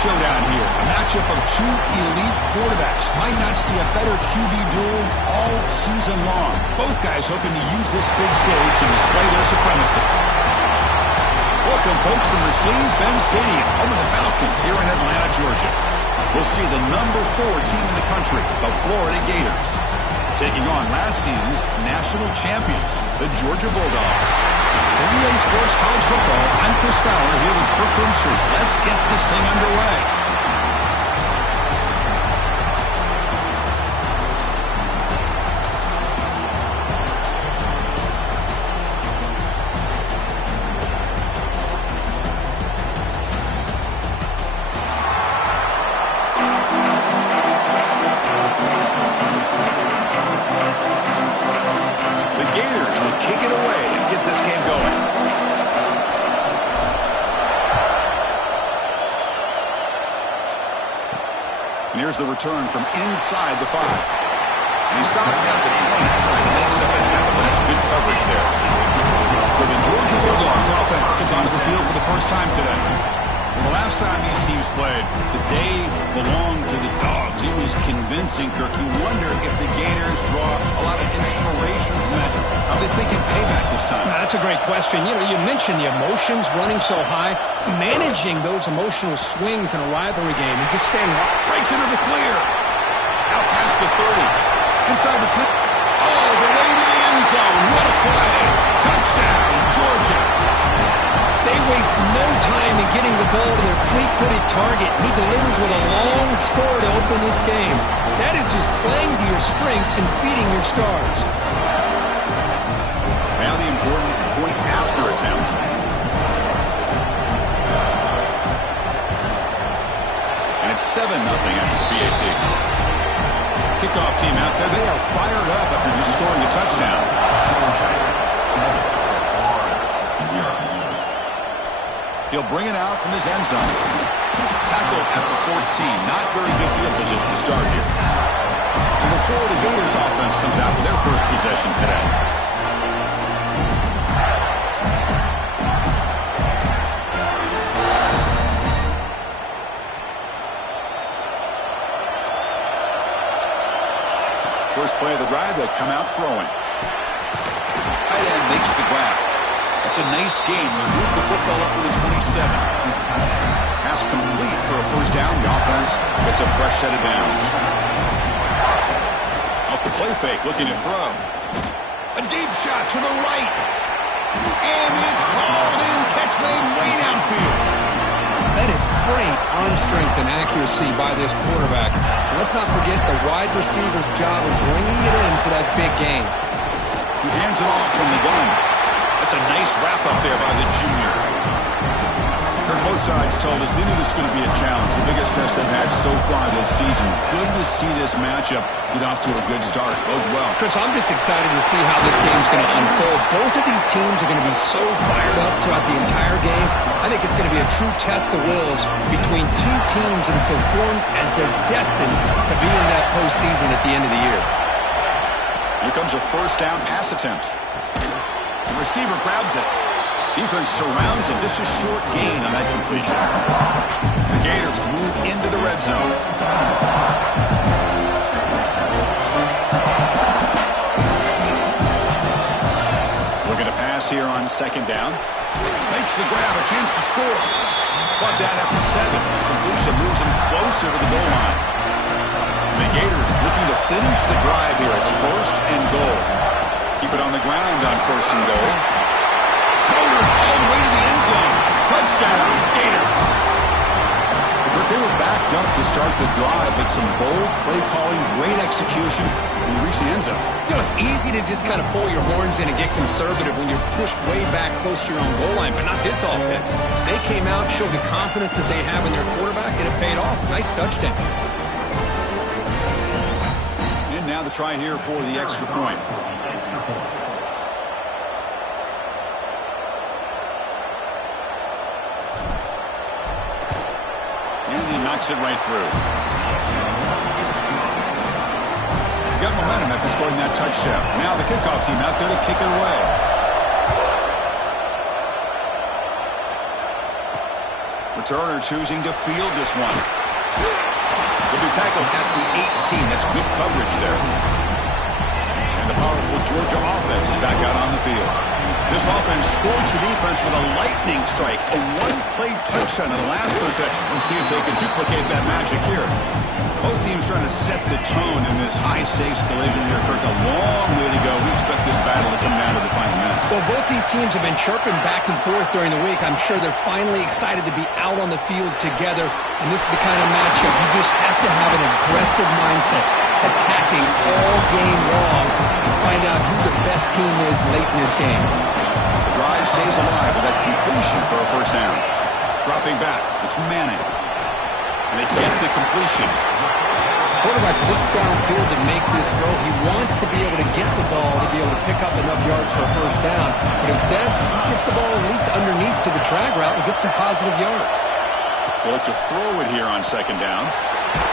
showdown here. A matchup of two elite quarterbacks. Might not see a better QB duel all season long. Both guys hoping to use this big stage to display their supremacy. Welcome, folks, to Mercedes-Benz Stadium, home of the Falcons here in Atlanta, Georgia. We'll see the number 4 team in the country, the Florida Gators, taking on last season's national champions, the Georgia Bulldogs. For EA Sports College Football, I'm Chris Fowler here with Kirk Grimsey. Let's get this thing underway. Here's the return from inside the 5. And he stopped at the 20, trying to make something happen. That's good coverage there. For the Georgia Bulldogs, offense comes onto the field for the first time today. Well, the last time these teams played, the day belonged to the Dogs. It was convincing, Kirk. You wonder if the Gators draw a lot of inspiration from that. How they thinking payback this time? Now, that's a great question. You know, you mentioned the emotions running so high. Managing those emotional swings in a rivalry game and just staying breaks into the clear. Out past the 30. Inside the 10. All the way to the end zone. What a play. Touchdown, Georgia. They waste no time in getting the ball to their fleet-footed target. He delivers with a long score to open this game. That is just playing to your strengths and feeding your stars. Now the important point after attempt. And it's 7-0 after the BAT. Kickoff team out there. They are fired up after just scoring a touchdown. He'll bring it out from his end zone. Tackle at the 14. Not very good field position to start here. So the Florida Gators offense comes out for their first possession today. First play of the drive, they'll come out throwing. Tight end makes the grab. It's a nice game. Move the football up to the 27. Pass complete for a first down. The offense gets a fresh set of downs. Off the play fake, looking to throw. A deep shot to the right. And it's hauled in. Catch made way downfield. That is great arm strength and accuracy by this quarterback. Let's not forget the wide receiver's job of bringing it in for that big game. He hands it off from the gun. That's a nice wrap-up there by the junior. Both sides told us they knew this was going to be a challenge, the biggest test they've had so far this season. Good to see this matchup get off to a good start. Bodes well. Chris, I'm just excited to see how this game's going to unfold. Both of these teams are going to be so fired up throughout the entire game. I think it's going to be a true test of wills between two teams that have performed as they're destined to be in that postseason at the end of the year. Here comes a first down pass attempt. The receiver grabs it. Defense surrounds him. Just a short gain on that completion. The Gators move into the red zone. Looking to pass here on second down. Makes the grab, a chance to score. Brought that up to 7. The completion moves him closer to the goal line. The Gators looking to finish the drive here. It's first and goal. Keep it on the ground on first and goal. Motors all the way to the end zone. Touchdown, Gators. But they were backed up to start the drive, but some bold play calling, great execution, and they reached the end zone. You know, it's easy to just kind of pull your horns in and get conservative when you're pushed way back close to your own goal line, but not this offense. They came out, showed the confidence that they have in their quarterback, and it paid off. Nice touchdown. And now the try here for the extra point. And he knocks it right through. Got momentum after scoring that touchdown. Now the kickoff team out there to kick it away. Returner choosing to field this one. Will be tackled at the 18. That's good coverage there. And the powerful Georgia offense is back out on the field. This offense scores the defense with a lightning strike, a one-play touchdown in the last possession. Let's see if they can duplicate that magic here. Both teams trying to set the tone in this high-stakes collision here. Kirk, a long way to go. We expect this battle to come down to the final minutes. Well, both these teams have been chirping back and forth during the week. I'm sure they're finally excited to be out on the field together. And this is the kind of matchup you just have to have an aggressive mindset, attacking all game long to find out who the best team is late in this game. The drive stays alive with that completion for a first down. Dropping back, it's Manning. And they get the completion. Quarterback looks downfield to make this throw. He wants to be able to get the ball to be able to pick up enough yards for a first down. But instead, he gets the ball at least underneath to the drag route and gets some positive yards. They look to throw it here on second down.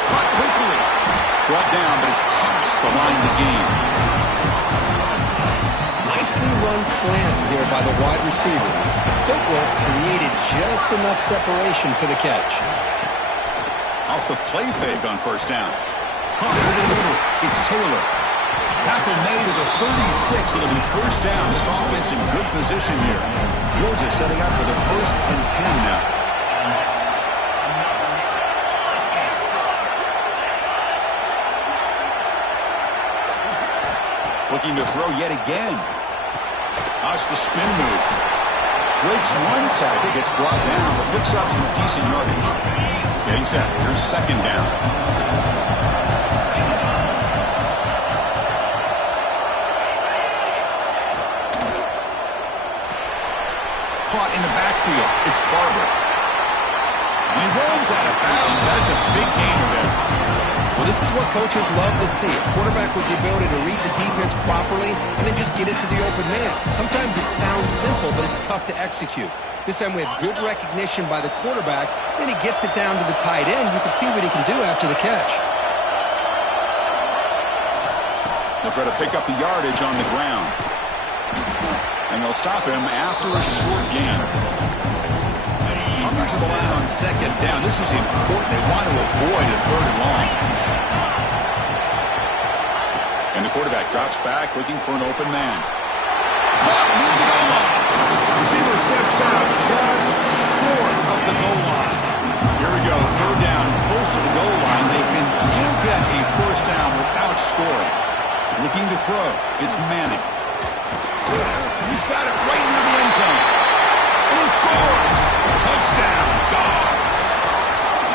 Caught quickly. Brought down, but it's past the line to gain. Nicely run slant here by the wide receiver. The footwork created just enough separation for the catch. Off the play fake on first down. Caught over the middle. It's Taylor. Tackle made to the 36. It'll be first down. This offense in good position here. Georgia setting up for the 1st and 10 now. Looking to throw yet again. That's the spin move. Breaks one tackle, gets brought down, but picks up some decent yardage. Getting set. Here's second down. Caught in the backfield. It's Barber. And he rolls out of bounds. That's a big gainer there. Well, this is what coaches love to see. A quarterback with the ability to read the defense properly and then just get it to the open man. Sometimes it sounds simple, but it's tough to execute. This time we have good recognition by the quarterback. Then he gets it down to the tight end. You can see what he can do after the catch. They'll try to pick up the yardage on the ground. And they'll stop him after a short gain. Coming to the line on second down. This is important. They want to avoid a third and long. And the quarterback drops back looking for an open man. Caught near the goal line. Receiver steps out just short of the goal line. Here we go. Third down, close to the goal line. They can still get a first down without scoring. Looking to throw. It's Manning. He's got it right near the end zone. And he scores. Touchdown, Dogs.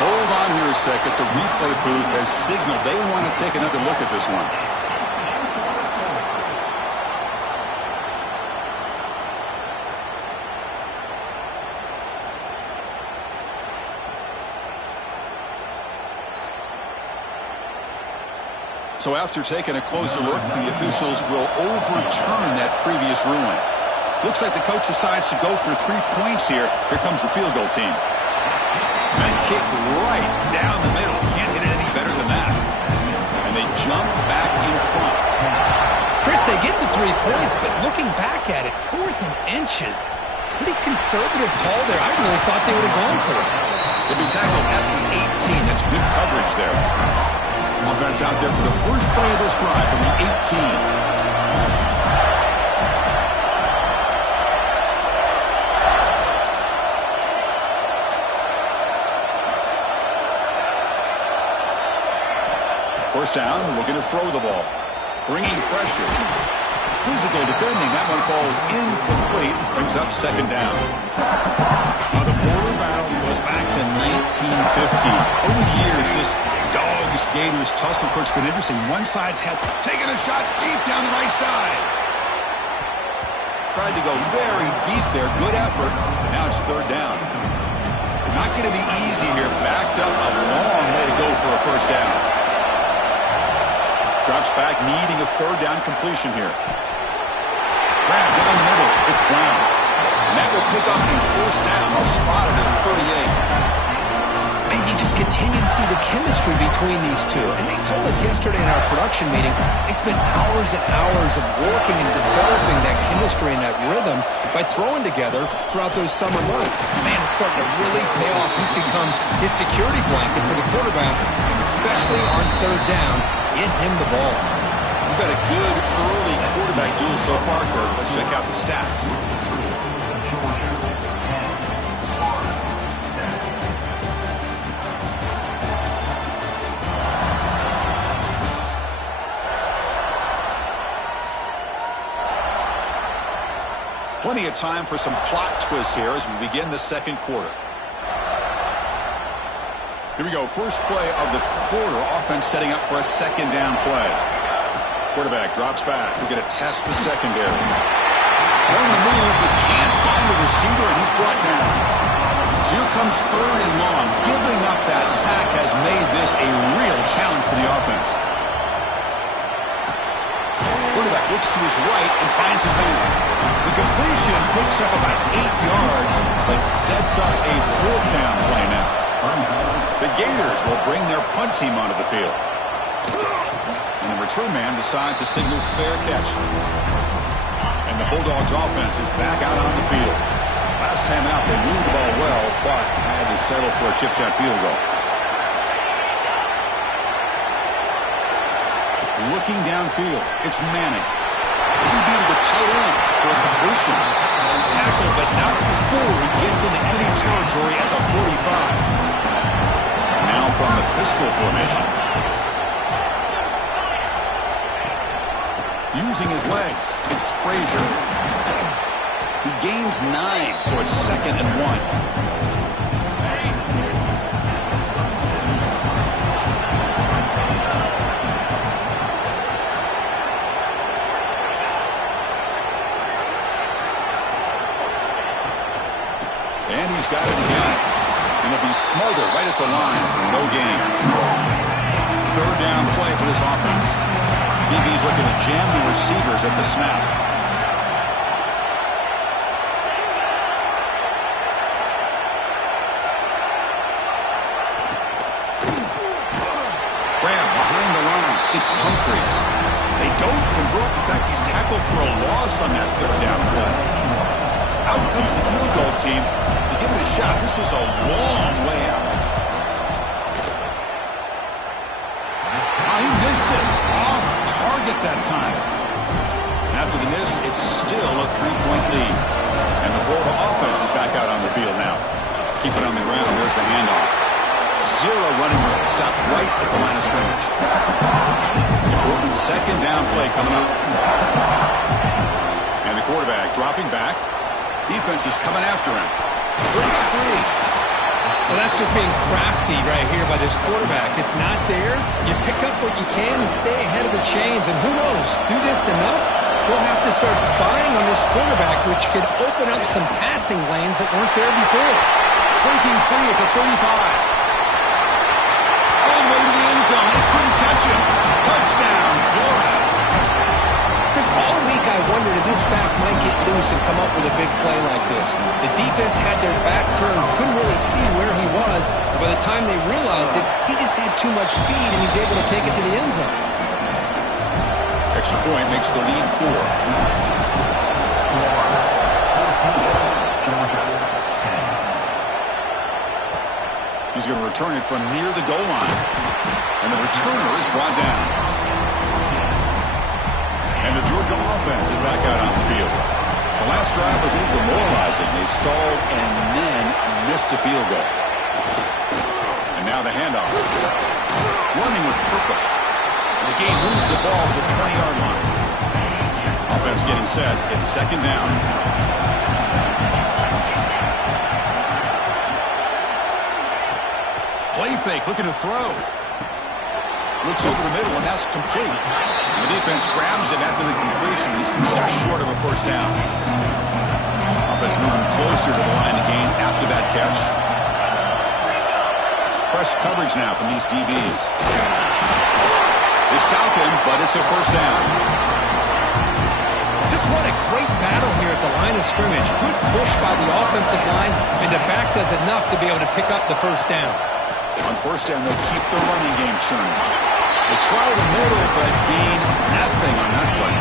Hold on here a second. The replay booth has signaled they want to take another look at this one. So after taking a closer look, the officials will overturn that previous ruling. Looks like the coach decides to go for 3 points here. Here comes the field goal team. That kick right down the middle. Can't hit it any better than that. And they jump back in front. Chris, they get the 3 points, but looking back at it, 4th and inches. Pretty conservative call there. I really thought they would have gone for it. They'll be tackled at the 18. That's good coverage there. Offense out there for the first play of this drive from the 18. First down, looking to throw the ball. Bringing pressure. Physical defending. That one falls incomplete. Brings up second down. Now the border battle goes back to 1915. Over the years, this Dogs, Gators tussle, Kirk's been interesting. One side's had taken a shot deep down the right side. Tried to go very deep there. Good effort. Now it's third down. Not going to be easy here. Backed up a long way to go for a first down. Drops back, needing a third down completion here. Grabbed down the middle. It's Brown. And that will pick up the first down. Spotted at 38. And you just just continue to see the chemistry between these two. And they told us yesterday in our production meeting, they spent hours and hours of working and developing that chemistry and that rhythm by throwing together throughout those summer months. Man, it's starting to really pay off. He's become his security blanket for the quarterback, and especially on third down, get him the ball. We've got a good early quarterback duel so far, Kirk. Let's check out the stats. Plenty of time for some plot twists here as we begin the second quarter. Here we go. First play of the quarter. Offense setting up for a second down play. Quarterback drops back. We're going to test the secondary. On the move, but can't find a receiver, and he's brought down. So here comes third and long. Giving up that sack has made this a real challenge for the offense. Quarterback looks to his right and finds his man. The completion picks up about 8 yards, but sets up a fourth down play now. The Gators will bring their punt team onto the field. And the return man decides to signal fair catch. And the Bulldogs offense is back out on the field. Last time out, they moved the ball well, but had to settle for a chip shot field goal. Looking downfield, it's Manning. QB to the tight end for a completion. Tackled, but not before he gets into enemy territory at the 45. Now from the pistol formation. Using his legs, it's Frazier. He gains 9, so it's 2nd and 1. And he's got it again. And he'll be smothered right at the line for no gain. Third down play for this offense. DB's looking to jam the receivers at the snap. Graham behind the line. It's Humphries. They don't convert. In fact, he's tackled for a loss on that third down play. Out comes the field goal team to give it a shot. This is a long way out. He missed it. Off target that time. After the miss, it's still a 3-point lead. And the Florida offense is back out on the field now. Keep it on the ground. There's the handoff. 0 running room. Stopped right at the line of scrimmage. Important second down play coming up. And the quarterback dropping back. Defense is coming after him. Breaks free. Well, that's just being crafty right here by this quarterback. It's not there. You pick up what you can and stay ahead of the chains. And who knows, do this enough, we'll have to start spying on this quarterback, which could open up some passing lanes that weren't there before. Breaking free at the 35. All the way to the end zone. They couldn't catch him. Touchdown, Florida. Chris, all week I wondered if this back might get loose and come up with a big play like this. The defense had their back turned, couldn't really see where he was. By the time they realized it, he just had too much speed, and he's able to take it to the end zone. Extra point makes the lead 4. He's going to return it from near the goal line. And the returner is brought down. And the Georgia offense is back out on the field. The last drive was a little demoralizing. They stalled and then missed a field goal. And now the handoff. Running with purpose. And the game moves the ball to the 20-yard line. Offense getting set. It's second down. Play fake, looking to throw. Looks over the middle, and that's complete. And the defense grabs him after the completion. He's just short of a first down. Offense moving closer to the line of gain after that catch. It's press coverage now from these DBs. They stop him, but it's a first down. Just what a great battle here at the line of scrimmage. Good push by the offensive line, and the back does enough to be able to pick up the first down. On first down, they'll keep the running game churning. They try the middle, but gain nothing on that play.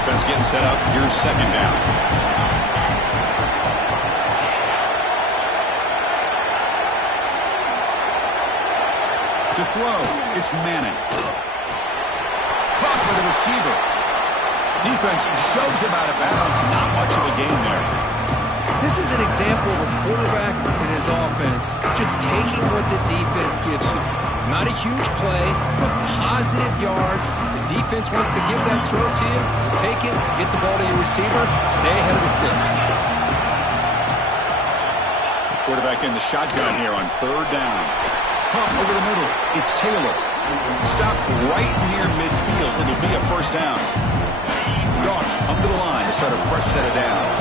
Offense getting set up. Here's second down. To throw, it's Manning. Caught by the receiver. Defense shoves him out of bounds. Not much of a gain there. This is an example of a quarterback and his offense just taking what the defense gives you. Not a huge play, but positive yards. The defense wants to give that throw to you. You take it, get the ball to your receiver, stay ahead of the sticks. Quarterback in the shotgun here on third down. Pump over the middle. It's Taylor. Stop right near midfield. It'll be a first down. Dogs come to the line to start a fresh set of downs.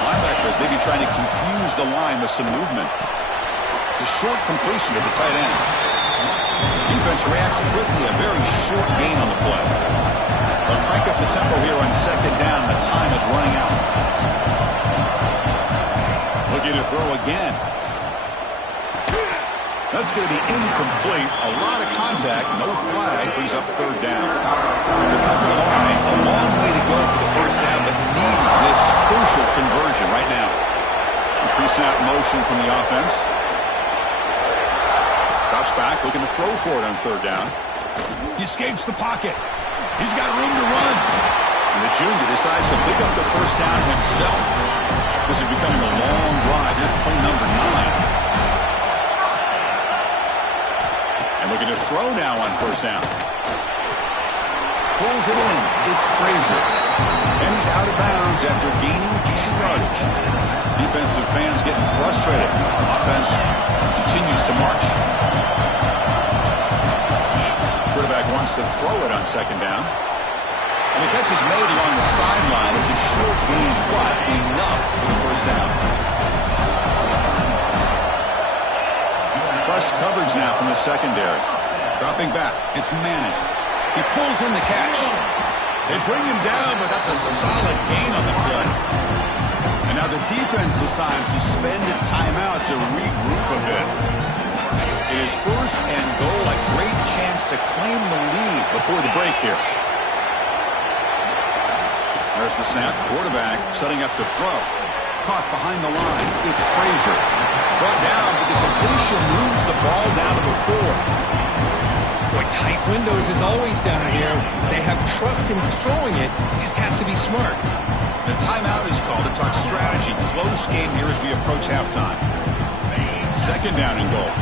Linebackers maybe trying to confuse the line with some movement. The short completion to the tight end. Defense reacts quickly. A very short gain on the play. They'll crank up the tempo here on second down. The time is running out. Looking to throw again. That's going to be incomplete. A lot of contact. No flag. Brings up third down. They come to the line. A long way to go for the first down, but need this crucial conversion right now. Pre-snap motion from the offense. Drops back, looking to throw for it on third down. He escapes the pocket. He's got room to run. And the junior decides to pick up the first down himself. This is becoming a long drive. Here's play number 9. And looking to throw now on first down. Pulls it in. It's Frazier. And he's out of bounds after gaining decent yardage. Defensive fans getting frustrated. Offense continues to march. Quarterback wants to throw it on second down. And the catch is made along the sideline. It's a short gain, but enough for the first down. Press coverage now from the secondary. Dropping back. It's Manning. He pulls in the catch. They bring him down, but that's a solid gain on the play. And now the defense decides to spend a timeout to regroup a bit. It is first and goal. A great chance to claim the lead before the break here. There's the snap. Quarterback setting up the throw. Caught behind the line. It's Frazier. Brought down, but the completion moves the ball down to the 4. Boy, tight windows is always down here. They have trust in throwing it. You just have to be smart. The timeout is called to talk strategy. Close game here as we approach halftime. Second down and goal.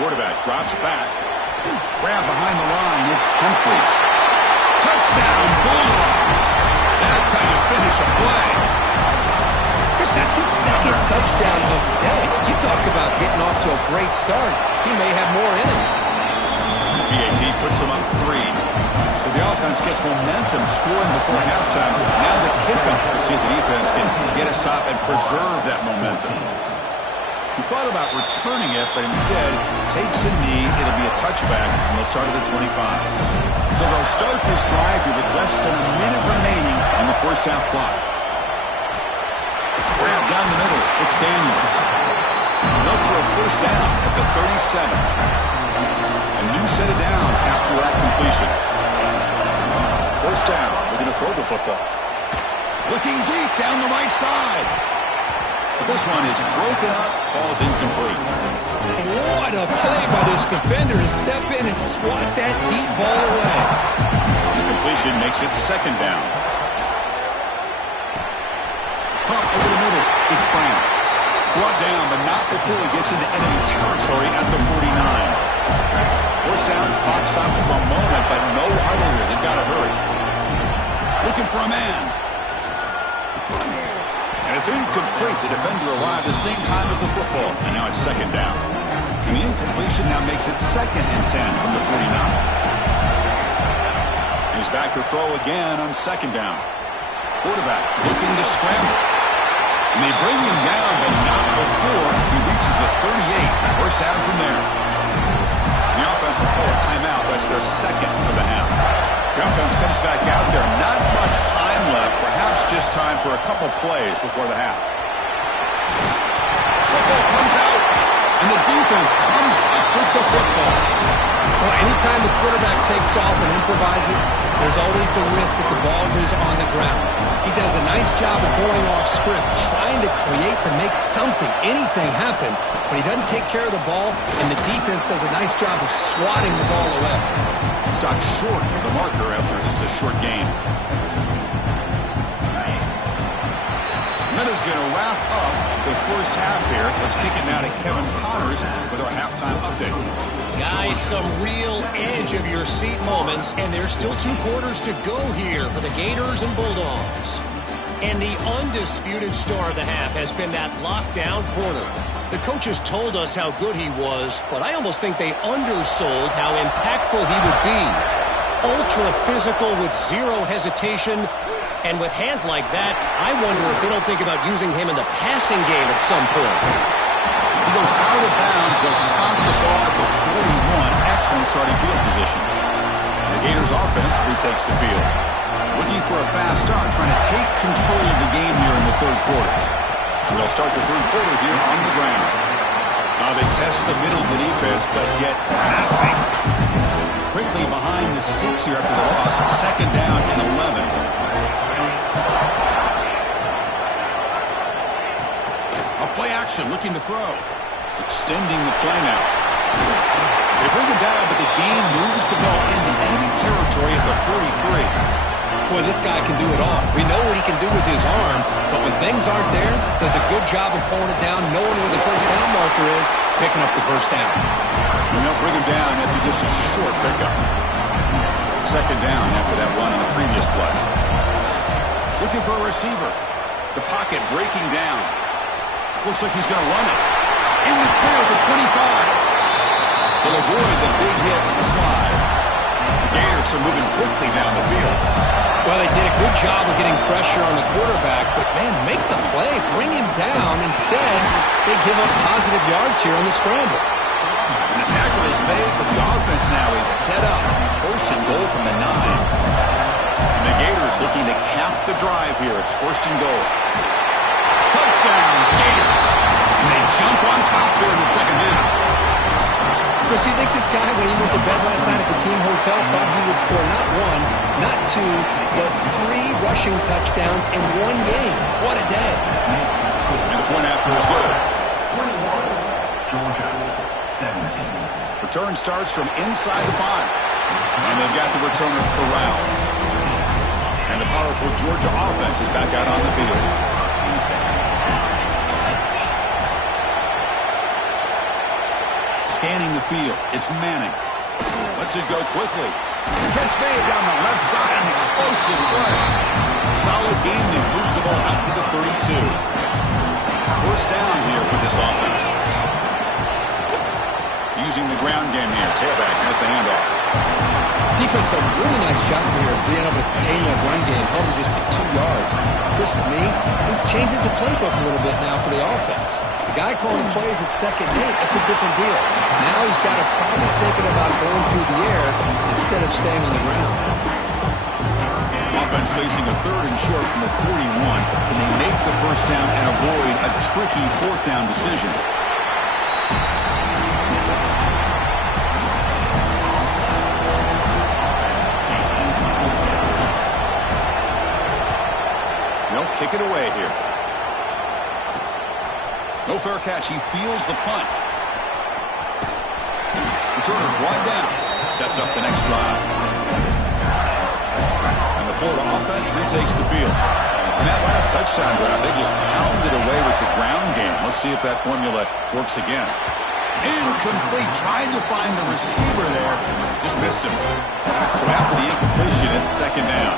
Quarterback drops back. Grab behind the line. It's Humphries. Touchdown, Bulldogs. That's how you finish a play. Chris, that's his second touchdown of the day. You talk about getting off to a great start. He may have more in him. PAT puts him up 3. So the offense gets momentum scoring before halftime. Now the kickoff to see if the defense can get a stop and preserve that momentum. He thought about returning it, but instead takes a knee. It'll be a touchback, and they'll start at the 25. So they'll start this drive here with less than a minute remaining on the first half clock. Grab down the middle. It's Daniels. Look for a first down at the 37. A new set of downs after that completion. First down. We're going to throw the football. Looking deep down the right side. But this one is broken up, falls incomplete. What a play by this defender to step in and swat that deep ball away. The completion makes it second down. Pump over the middle. It's Brown. Brought down, but not before he gets into enemy territory at the 49. First down, clock stops for a moment, but no huddle here. They've got to hurry. Looking for a man. And it's incomplete. The defender arrived the same time as the football. And now it's second down. And the incompletion now makes it second and 10 from the 49. He's back to throw again on second down. Quarterback looking to scramble. And they bring him down, but not before he reaches the 38. First down from there. The offense will call a timeout. That's their second of the half. The offense comes back out there. Not much time time for a couple plays before the half. Football comes out, and the defense comes up with the football. Well, anytime the quarterback takes off and improvises, there's always the risk that the ball goes on the ground. He does a nice job of going off script, trying to create to make something, anything happen, but he doesn't take care of the ball, and the defense does a nice job of swatting the ball away. Stopped short of the marker after just a short gain. That is going to wrap up the first half here. Let's kick it now to Kevin Connors with our halftime update. Guys, some real edge-of-your-seat moments, and there's still 2 quarters to go here for the Gators and Bulldogs. And the undisputed star of the half has been that lockdown corner. The coaches told us how good he was, but I almost think they undersold how impactful he would be. Ultra-physical with zero hesitation. And with hands like that, I wonder if they don't think about using him in the passing game at some point. He goes out of bounds. They'll spot the ball at the 41. Excellent starting field position. The Gators offense retakes the field. Looking for a fast start, trying to take control of the game here in the third quarter. They'll start the third quarter here on the ground. They test the middle of the defense, but get nothing. Quickly behind the sticks here after the loss. Second down and 11. Play action, looking to throw. Extending the play now. They bring it down, but the game moves the ball into enemy territory at the 43. Boy, this guy can do it all. We know what he can do with his arm, but when things aren't there, does a good job of pulling it down, knowing where the first down marker is, picking up the first down. And they'll bring him down after just a short pickup. Second down after that run on the previous play. Looking for a receiver. The pocket breaking down. Looks like he's going to run it. In the clear at the 25. They'll avoid the big hit with the slide. The Gators are moving quickly down the field. Well, they did a good job of getting pressure on the quarterback, but, man, make the play. Bring him down. Instead, they give up positive yards here on the scramble. And the tackle is made, but the offense now is set up. First and goal from the 9. And the Gators looking to cap the drive here. It's first and goal. Touchdown, Gators. And they jump on top here in the second half. Chris, you think this guy, when he went to bed last night at the team hotel, thought he would score not 1, not 2, but 3 rushing touchdowns in one game? What a day. And the point after is good. 21, Georgia, 17. Return starts from inside the 5. And they've got the returner corralled. And the powerful Georgia offense is back out on the field. Scanning the field, it's Manning. Lets it go quickly. Catch made down the left side, an explosive play. Solid gain there, moves the ball out to the 32. First down here for this offense. Using the ground game here, tailback has the handoff. Defense does a really nice job here of being able to contain that run game, held him just to 2 yards. Chris, to me, this changes the playbook a little bit now for the offense. The guy calling plays at second and 8, that's a different deal. Now he's got to probably thinking about going through the air instead of staying on the ground. Offense facing a third and short from the 41. Can they make the first down and avoid a tricky fourth down decision? They'll kick it away here. No fair catch. He feels the punt. Returner brought down. Sets up the next drive. And the Florida offense retakes the field. On that last touchdown drive, they just pounded away with the ground game. Let's see if that formula works again. Incomplete. Trying to find the receiver there. Just missed him. So after the incompletion, it's second down.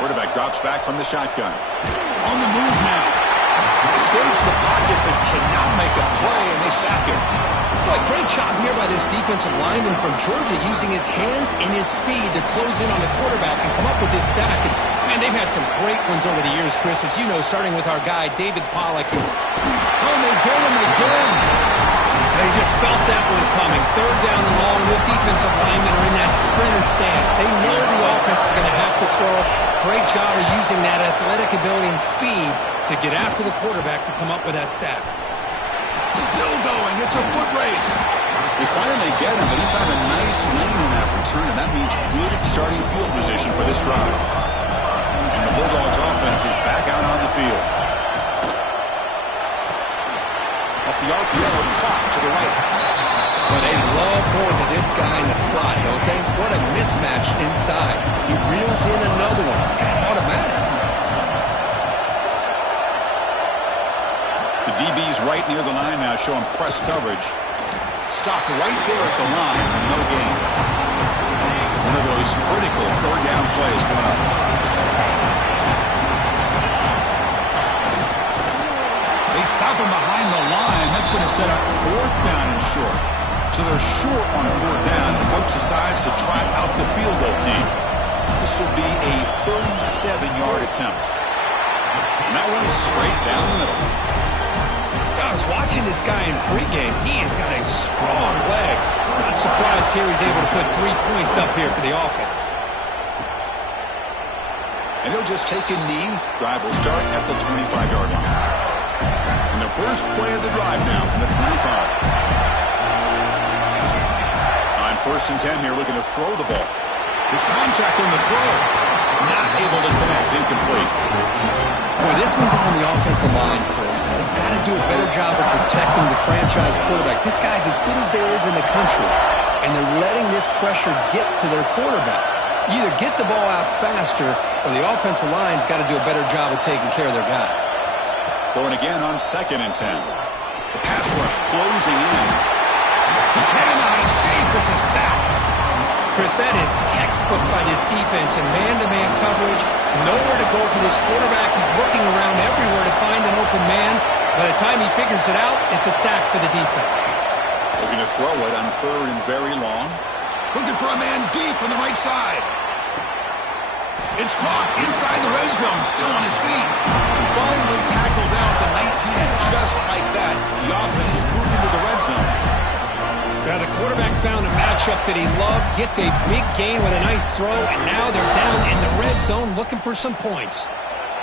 Quarterback drops back from the shotgun. On the move now. Escapes the pocket, but cannot make a play, and they sack him. Boy, great job here by this defensive lineman from Georgia, using his hands and his speed to close in on the quarterback and come up with this sack. And, man, they've had some great ones over the years, Chris, as you know, starting with our guy, David Pollock. Oh, they get him. They just felt that one coming. Third down and long. Those defensive linemen are in that sprinter stance. They know the offense is going to have to throw. Great job of using that athletic ability and speed to get after the quarterback to come up with that sack. Still going. It's a foot race. They finally get him, but he found a nice lane in that return, and that means good starting field position for this drive. And the Bulldogs offense is back out on the field. Off the RPO, clock to the right. Well, they love going to this guy in the slot, don't they? What a mismatch inside. He reels in another one. This guy's automatic. The DB's right near the line now, showing press coverage. Stopped right there at the line. No gain. One of those critical third down plays coming up. They stop him behind the line. That's going to set up fourth down and short. So they're short on fourth down. The coach decides to trot out the field goal team. This will be a 37-yard attempt. And that one is straight down the middle. I was watching this guy in pregame. He has got a strong leg. Not surprised here he's able to put 3 points up here for the offense. And he'll just take a knee. Drive will start at the 25-yard line. And the first play of the drive now from the 25. On 1st and 10 here, looking to throw the ball. There's contact on the throw. Not able to connect. Incomplete. Boy, this one's on the offensive line, Chris. They've got to do a better job of protecting the franchise quarterback. This guy's as good as there is in the country, and they're letting this pressure get to their quarterback. You either get the ball out faster, or the offensive line's got to do a better job of taking care of their guy. Going again on 2nd and 10. The pass rush closing in. He cannot escape. It's a sack. Chris, that is textbook by this defense in man-to-man coverage. Nowhere to go for this quarterback. He's looking around everywhere to find an open man. By the time he figures it out, it's a sack for the defense. Looking to throw it on 3rd and very long. Looking for a man deep on the right side. It's caught inside the red zone, still on his feet. Finally tackled down at the 19, and just like that, the offense has moved into the red zone. Now the quarterback found a matchup that he loved, gets a big gain with a nice throw, and now they're down in the red zone looking for some points.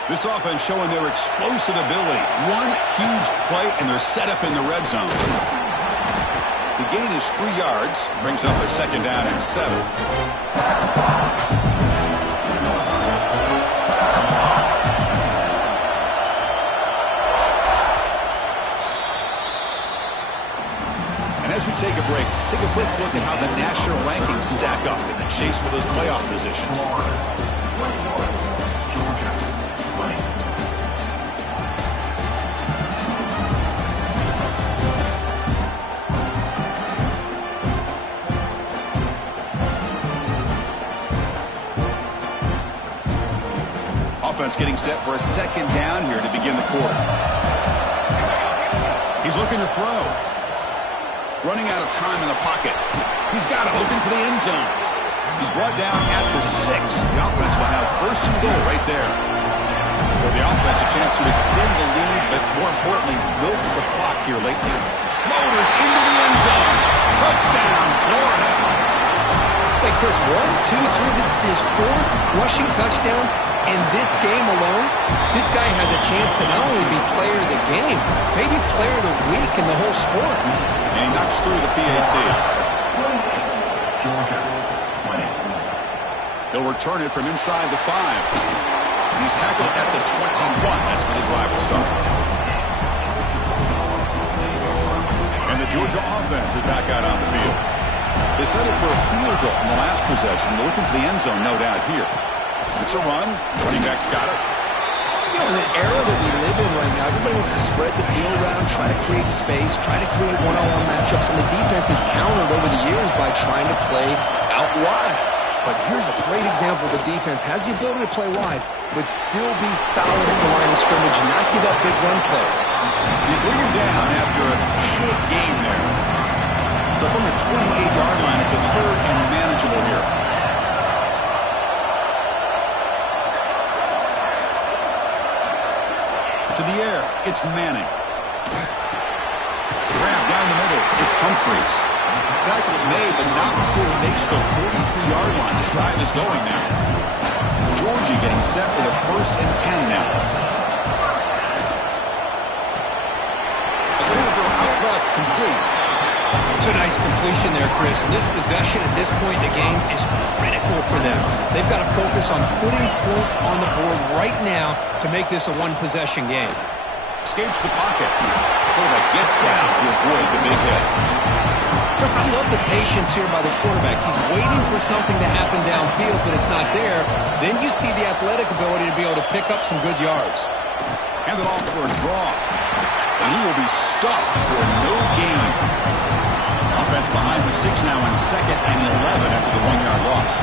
This offense showing their explosive ability. One huge play, and they're set up in the red zone. The gain is 3 yards, brings up a 2nd down and 7. As we take a break, take a quick look at how the national rankings stack up in the chase for those playoff positions. Offense getting set for a 2nd down here to begin the quarter. He's looking to throw. Running out of time in the pocket. He's got it, looking for the end zone. He's brought down at the 6. The offense will have 1st and goal right there. For the offense, a chance to extend the lead, but more importantly, milk the clock here lately. Motors into the end zone. Touchdown, Florida. Wait, Chris, 1, 2, 3. This is his 4th rushing touchdown in this game alone. This guy has a chance to not only be player of the game, maybe player of the week in the whole sport. And he knocks through the PAT. He'll return it from inside the 5. He's tackled at the 21. That's where the drive will start. And the Georgia offense is back out on the field. They settled for a field goal in the last possession. They're looking for the end zone, no doubt, here. It's a run. Running back's got it. You know, in the era that we live in right now, everybody wants to spread the field around, try to create space, try to create one-on-one matchups, and the defense has countered over the years by trying to play out wide. But here's a great example. The defense has the ability to play wide, but still be solid at the line of scrimmage and not give up big run plays. They bring him down after a short gain there. So from the 28-yard line, it's a 3rd and manageable here. To the air, it's Manning. Grab down the middle, it's Humphries. Tackle's made, but not before he makes the 43-yard line. This drive is going now. Georgia getting set for the 1st and 10 now. A good throw out left, complete. It's a nice completion there, Chris. And this possession at this point in the game is critical for them. They've got to focus on putting points on the board right now to make this a one-possession game. Escapes the pocket. Quarterback gets down to avoid the big hit. Chris, I love the patience here by the quarterback. He's waiting for something to happen downfield, but it's not there. Then you see the athletic ability to be able to pick up some good yards. Hand it off for a draw. And he will be stuffed for no gain. Offense behind the 6 now on 2nd and 11 after the 1-yard loss.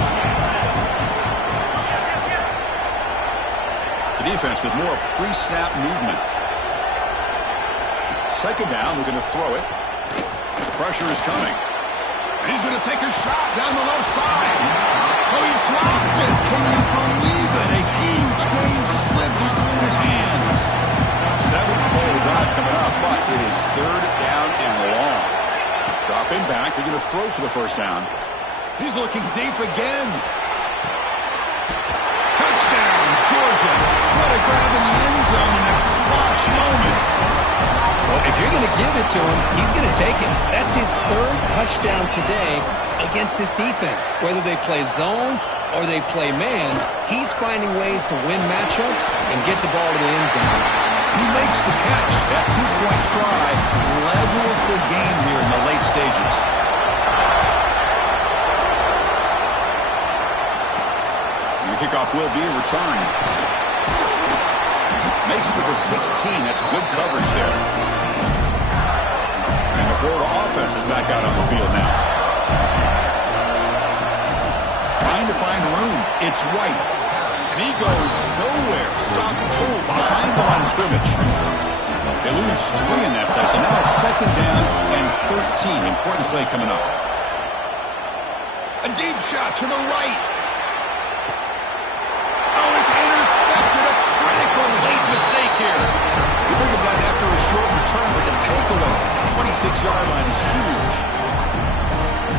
The defense with more pre-snap movement. 2nd down, looking to throw it. Pressure is coming. And he's going to take a shot down the left side. Oh, he dropped it. Can you believe it? A huge gain slips through his hands. 7th play of the drive coming up, but it is 3rd down and long. Dropping back. They're going to throw for the 1st down. He's looking deep again. Touchdown, Georgia. What a grab in the end zone in a clutch moment. Well, if you're going to give it to him, he's going to take it. That's his 3rd touchdown today against this defense. Whether they play zone or they play man, he's finding ways to win matchups and get the ball to the end zone. He makes the catch. That 2-point try levels the game here in the late stages. And the kickoff will be a return. Makes it to the 16. That's good coverage there. And the Florida offense is back out on the field now. Trying to find room. It's White. And he goes nowhere. Stop cold behind the line of scrimmage. They lose 3 in that place. And now it's 2nd down and 13. Important play coming up. A deep shot to the right. Oh, it's intercepted. A critical late mistake here. You bring him down after a short return, but the takeaway at the 26-yard line is huge.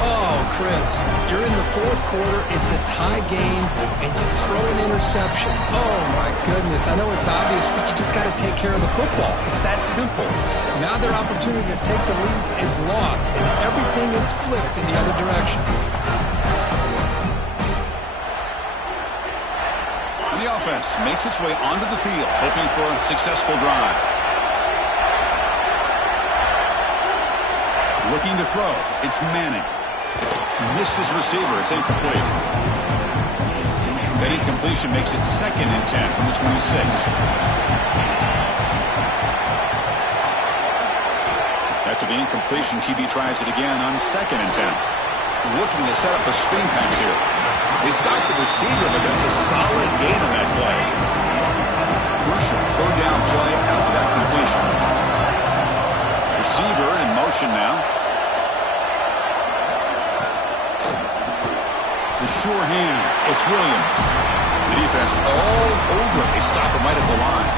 Oh, Chris, you're in the 4th quarter. It's a tie game, and you throw an interception. Oh, my goodness. I know it's obvious, but you just got to take care of the football. It's that simple. Now their opportunity to take the lead is lost, and everything is flipped in the other direction. And the offense makes its way onto the field, hoping for a successful drive. Looking to throw. It's Manning. Missed his receiver. It's incomplete. That incompletion makes it 2nd and 10 from the 26. After the incompletion, QB tries it again on 2nd and 10. Looking to set up a screen pass here. They stopped the receiver, but that's a solid gain on that play. Crucial 3rd down play after that completion. Receiver in motion now. The sure hands. It's Williams. The defense all over it. They stop him right at the line.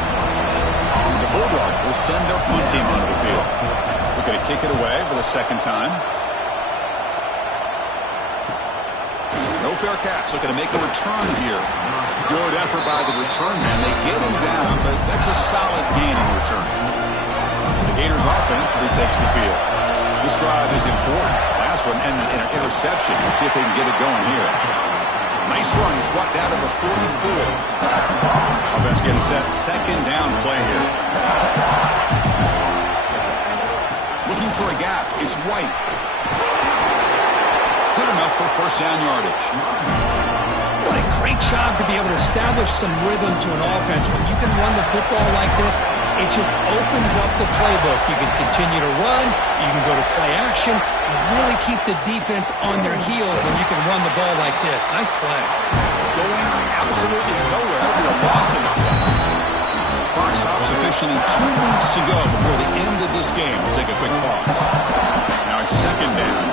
And the Bulldogs will send their punt team onto the field. We're going to kick it away for the 2nd time. No fair catch. Looking to make a return here. Good effort by the return man. They get him down, but that's a solid gain in return. The Gators offense retakes the field. This drive is important. Last one ended in an interception. Let's see if they can get it going here. Nice run. He's brought down to the 44. Offense getting set. 2nd down play here. Looking for a gap. It's White. Good enough for 1st down yardage. What a great job to be able to establish some rhythm to an offense. When you can run the football like this, it just opens up the playbook. You can continue to run. You can go to play action. You really keep the defense on their heels when you can run the ball like this. Nice play. Going absolutely nowhere. That'll be a loss in the play. Clock stops officially 2 minutes to go before the end of this game. We'll take a quick pause. Now it's 2nd down.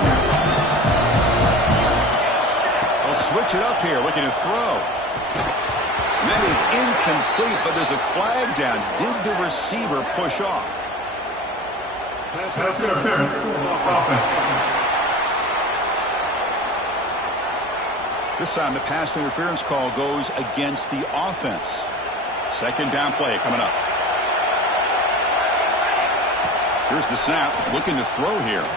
They'll switch it up here, looking to throw. And that is incomplete, but there's a flag down. Did the receiver push off? Pass interference. Offense. This time the pass interference call goes against the offense. Second down play coming up. Here's the snap, looking to throw here.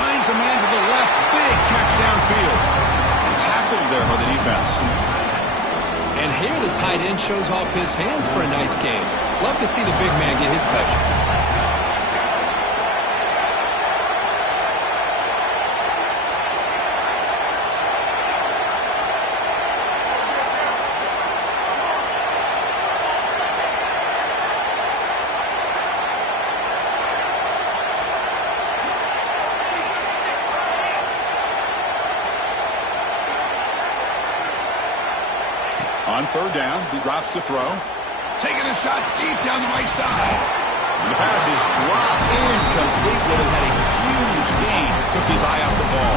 Finds a man to the left, big catch downfield. Tackled there by the defense. And here the tight end shows off his hands for a nice game. Love to see the big man get his touches. On third down, he drops to throw. Taking a shot deep down the right side. And the pass is dropped incomplete. Would have had a huge gain. Took his eye off the ball.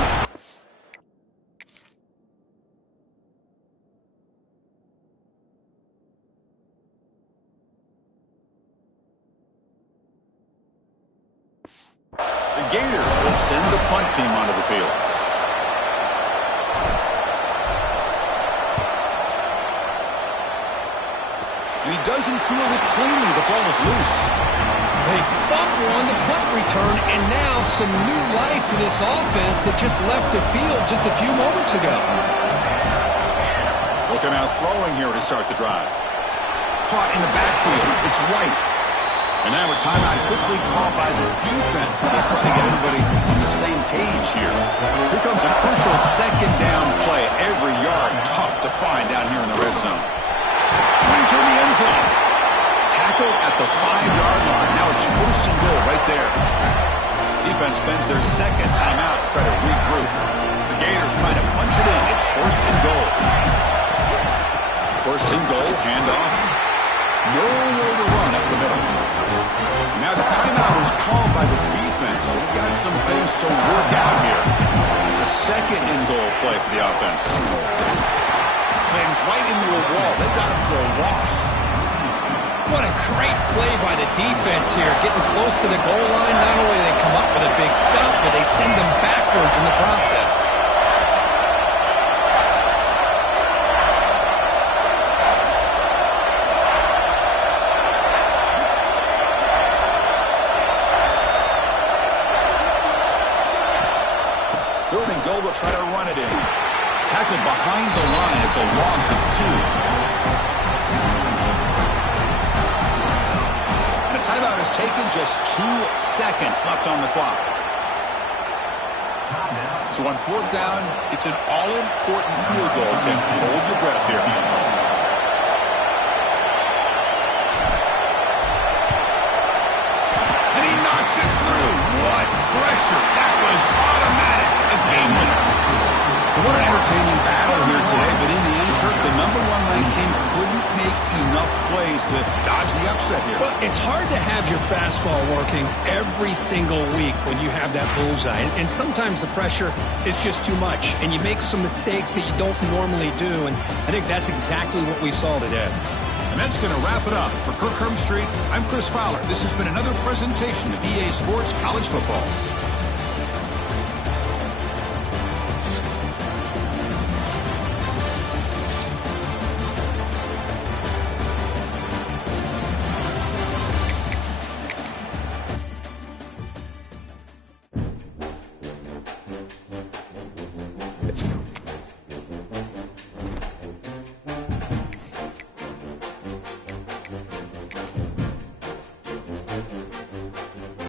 The Gators will send the punt team onto the field. And he doesn't field it cleanly. The ball is loose. They fumble on the punt return, and now some new life to this offense that just left the field just a few moments ago. Looking out throwing here to start the drive. Caught in the backfield. It's White. And now a timeout quickly called by the defense. They're trying to get everybody on the same page here. Here comes a crucial second down play. Every yard tough to find down here in the red zone. Pointer in the end zone. Tackle at the 5-yard line. Now it's first and goal right there. Defense spends their second timeout to try to regroup. The Gators trying to punch it in. It's first and goal. First and goal, handoff. Nowhere to run up the middle. Now the timeout is called by the defense. They've got some things to work out here. It's a second and goal play for the offense. Sends right into a wall. They've got him for a loss. What a great play by the defense here. Getting close to the goal line, not only do they come up with a big stop, but they send them backwards in the process. Third and goal, they'll try to run it in. Tackled behind the line. It's a loss of 2. And a timeout is taken. Just 2 seconds left on the clock. So on fourth down, it's an all-important field goal attempt. Hold your breath here. And he knocks it through. What pressure. That was automatic. A game winner. So what an entertaining battle here today, but in the end, Kirk, the number 1 ranked team couldn't make enough plays to dodge the upset here. Well, it's hard to have your fastball working every single week when you have that bullseye. And sometimes the pressure is just too much, and you make some mistakes that you don't normally do, and I think that's exactly what we saw today. And that's going to wrap it up. For Kirk Herbstreit, I'm Chris Fowler. This has been another presentation of EA Sports College Football.